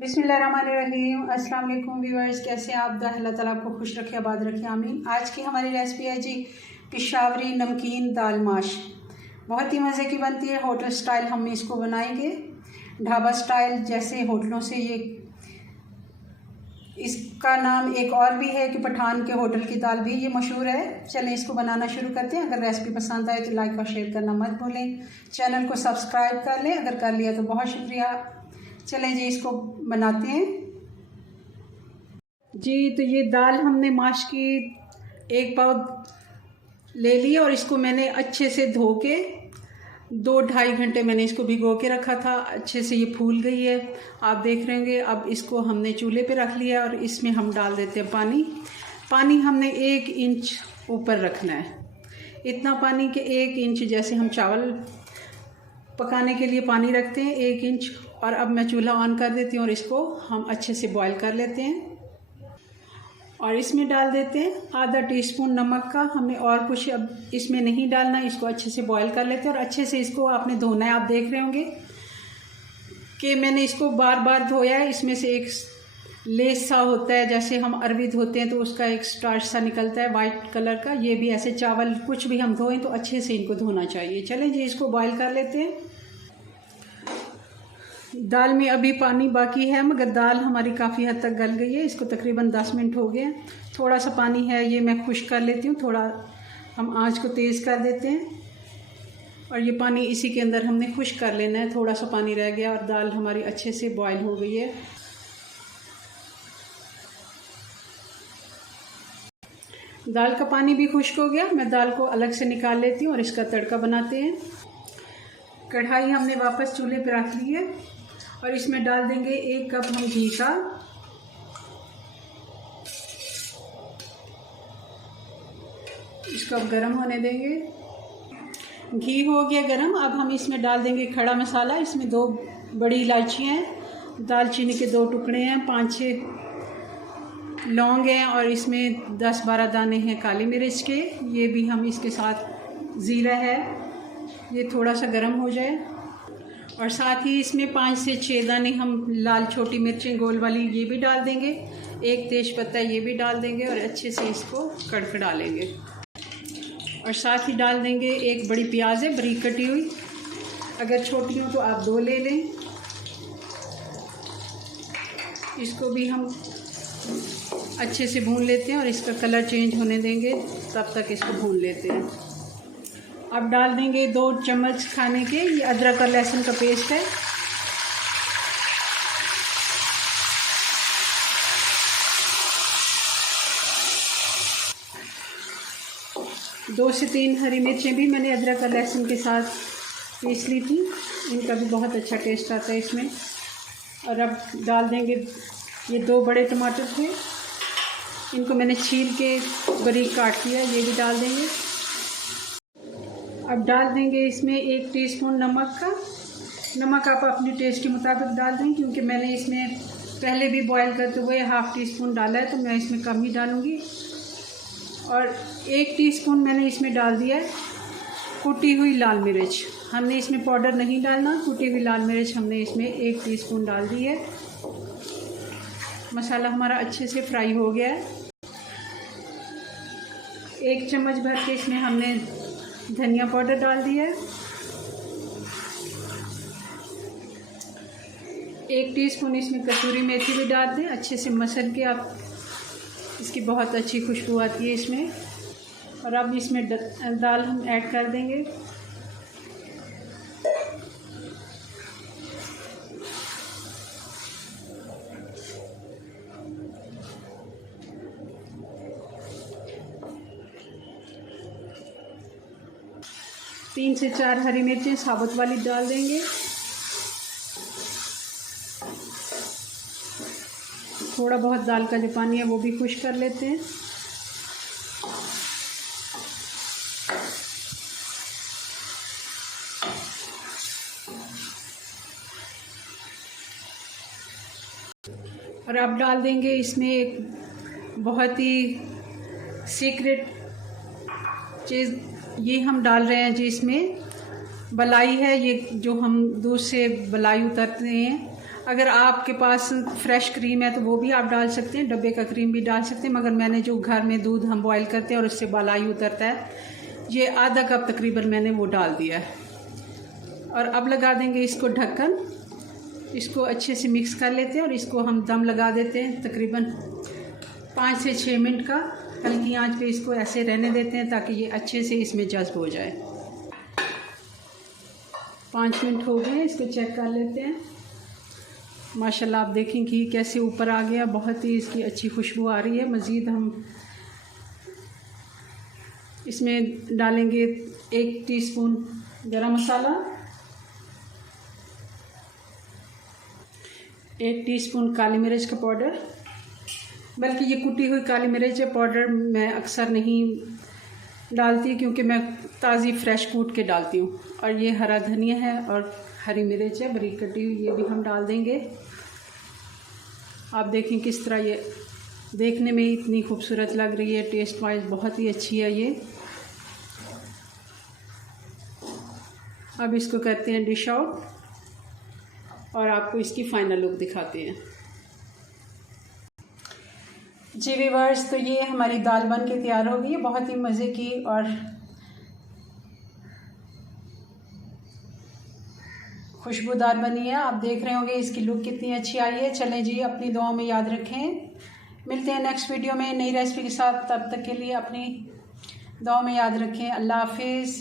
बिस्मिल्लाहिर्रहमानिर्रहीम। अस्सलाम वालेकुम व्यूअर्स, कैसे हैं आप? अल्लाह ताला आपको खुश रखे, आबाद रखे, आमीन। आज की हमारी रेसिपी है जी पेशावरी नमकीन दाल माश। बहुत ही मज़े की बनती है, होटल स्टाइल हम इसको बनाएंगे, ढाबा स्टाइल जैसे होटलों से। ये इसका नाम एक और भी है कि पठान के होटल की दाल भी ये मशहूर है। चलें इसको बनाना शुरू करते हैं। अगर रेसिपी पसंद आए तो लाइक और शेयर करना मत भूलें। चैनल को सब्सक्राइब कर लें, अगर कर लिया तो बहुत शुक्रिया। चलें जी इसको बनाते हैं जी। तो ये दाल हमने माश की 1 पाव ले ली और इसको मैंने अच्छे से धो के 2-2.5 घंटे मैंने इसको भिगो के रखा था। अच्छे से ये फूल गई है, आप देख रहे होंगे। अब इसको हमने चूल्हे पे रख लिया और इसमें हम डाल देते हैं पानी। पानी हमने 1 इंच ऊपर रखना है, इतना पानी कि 1 इंच, जैसे हम चावल पकाने के लिए पानी रखते हैं 1 इंच। और अब मैं चूल्हा ऑन कर देती हूँ और इसको हम अच्छे से बॉईल कर लेते हैं। और इसमें डाल देते हैं आधा टीस्पून नमक का। हमने और कुछ अब इसमें नहीं डालना, इसको अच्छे से बॉईल कर लेते हैं। और अच्छे से इसको आपने धोना है। आप देख रहे होंगे कि मैंने इसको बार बार धोया है। इसमें से एक लेस सा होता है, जैसे हम अरबी धोते हैं तो उसका एक स्टार्च सा निकलता है वाइट कलर का। ये भी ऐसे चावल कुछ भी हम धोएं तो अच्छे से इनको धोना चाहिए। चलें जी इसको बॉईल कर लेते हैं। दाल में अभी पानी बाकी है, मगर दाल हमारी काफ़ी हद तक गल गई है। इसको तकरीबन 10 मिनट हो गए। थोड़ा सा पानी है, ये मैं खुश्क कर लेती हूँ। थोड़ा हम आंच को तेज़ कर देते हैं और ये पानी इसी के अंदर हमने खुश्क कर लेना है। थोड़ा सा पानी रह गया और दाल हमारी अच्छे से बॉईल हो गई है। दाल का पानी भी खुश्क हो गया। मैं दाल को अलग से निकाल लेती हूँ और इसका तड़का बनाते हैं। कढ़ाई हमने वापस चूल्हे पर रख ली है और इसमें डाल देंगे 1 कप हम घी का। इसको अब गरम होने देंगे। घी हो गया गरम। अब हम इसमें डाल देंगे खड़ा मसाला। इसमें 2 बड़ी इलायचियाँ हैं, दालचीनी के 2 टुकड़े हैं, 5-6 लौंग हैं और इसमें 10-12 दाने हैं काली मिर्च के। ये भी हम इसके साथ ज़ीरा है, ये थोड़ा सा गरम हो जाए। और साथ ही इसमें 5 से 6 दाने हम लाल छोटी मिर्चें गोल वाली ये भी डाल देंगे। 1 तेज पत्ता ये भी डाल देंगे और अच्छे से इसको कड़कड़ा लेंगे। और साथ ही डाल देंगे 1 बड़ी प्याज है बारीक कटी हुई, अगर छोटी हो तो आप 2 ले लें। इसको भी हम अच्छे से भून लेते हैं और इसका कलर चेंज होने देंगे, तब तक इसको भून लेते हैं। अब डाल देंगे 2 चम्मच खाने के ये अदरक और लहसुन का पेस्ट है। दो से 3 हरी मिर्चें भी मैंने अदरक और लहसुन के साथ पीस ली थी, इनका भी बहुत अच्छा टेस्ट आता है इसमें। और अब डाल देंगे ये 2 बड़े टमाटर थे, इनको मैंने छील के बारीक काट लिया, ये भी डाल देंगे। अब डाल देंगे इसमें 1 टीस्पून नमक का। नमक आप अपने टेस्ट के मुताबिक डाल दें, क्योंकि मैंने इसमें पहले भी बॉईल करते हुए 1/2 टीस्पून डाला है, तो मैं इसमें कम ही डालूँगी। और 1 टीस्पून मैंने इसमें डाल दिया है कुटी हुई लाल मिर्च। हमने इसमें पाउडर नहीं डालना, कुटी हुई लाल मिर्च हमने इसमें 1 टीस्पून डाल दी है। मसाला हमारा अच्छे से फ्राई हो गया है। 1 चम्मच भर के इसमें हमने धनिया पाउडर डाल दिया है। 1 टीस्पून इसमें कसूरी मेथी भी डाल दें। अच्छे से मसल के आप, इसकी बहुत अच्छी खुशबू आती है इसमें। और अब इसमें दाल हम ऐड कर देंगे। तीन से 4 हरी मिर्चें साबुत वाली डाल देंगे। थोड़ा बहुत दाल का जो पानी है वो भी खुश्क कर लेते हैं। और अब डाल देंगे इसमें एक बहुत ही सीक्रेट चीज़ ये हम डाल रहे हैं जी। इसमें बलाई है, ये जो हम दूध से बलाई उतारते हैं। अगर आपके पास फ्रेश क्रीम है तो वो भी आप डाल सकते हैं, डब्बे का क्रीम भी डाल सकते हैं, मगर मैंने जो घर में दूध हम बॉईल करते हैं और उससे मलाई उतरता है, ये आधा कप तकरीबन मैंने वो डाल दिया है। और अब लगा देंगे इसको ढक्कन, इसको अच्छे से मिक्स कर लेते हैं और इसको हम दम लगा देते हैं तकरीबन 5 से 6 मिनट का। हल्की आंच पे इसको ऐसे रहने देते हैं ताकि ये अच्छे से इसमें जज्ब हो जाए। 5 मिनट हो गए, इसको चेक कर लेते हैं। माशाल्लाह आप देखें कि कैसे ऊपर आ गया, बहुत ही इसकी अच्छी खुशबू आ रही है। मज़ीद हम इसमें डालेंगे 1 टीस्पून गरम मसाला, 1 टीस्पून काली मिर्च का पाउडर, बल्कि ये कुटी हुई काली मिर्च पाउडर मैं अक्सर नहीं डालती क्योंकि मैं ताज़ी फ्रेश कूट के डालती हूँ। और ये हरा धनिया है और हरी मिर्च है बारीक कटी हुई, ये भी हम डाल देंगे। आप देखें किस तरह ये देखने में इतनी खूबसूरत लग रही है, टेस्ट वाइज बहुत ही अच्छी है ये। अब इसको करते हैं डिश आउट और आपको इसकी फ़ाइनल लुक दिखाते हैं। जी व्यूअर्स, तो ये हमारी दाल बन के तैयार हो गई है, बहुत ही मज़े की और खुशबूदार बनी है। आप देख रहे होंगे इसकी लुक कितनी अच्छी आई है। चलें जी, अपनी दुआओं में याद रखें। मिलते हैं नेक्स्ट वीडियो में नई रेसिपी के साथ, तब तक के लिए अपनी दुआओं में याद रखें। अल्लाह हाफिज़।